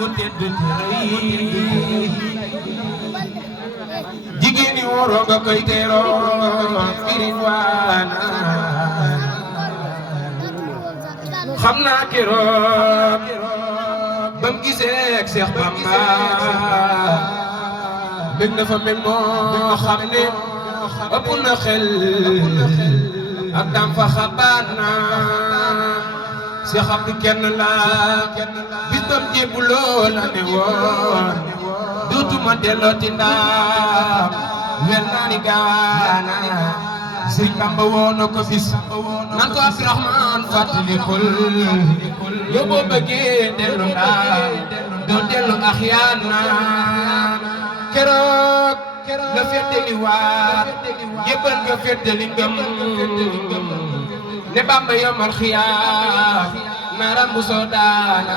ku tedd tey jigéen ñi wóoroo nga koy teeroo firin waana xam naa keroog bam gisee ak Seex Bamba bëgg na fa mel moo xam ne ëpp na xel ak dam fa xabaat na Seex Abdu kenn la bis bam jébbuloo la ne woon dootuma dellooti ndaam wel naa ni gaana Sëriñ Bamba woo na ko bis nan ko Abdurahmaan fàttalikul yow boo bëggee dellu ndaam doo dellu axyaana keroog la feddali waat jébbal nga feddali ngëm ne Bamba yomal xiyaam naram bu soo daana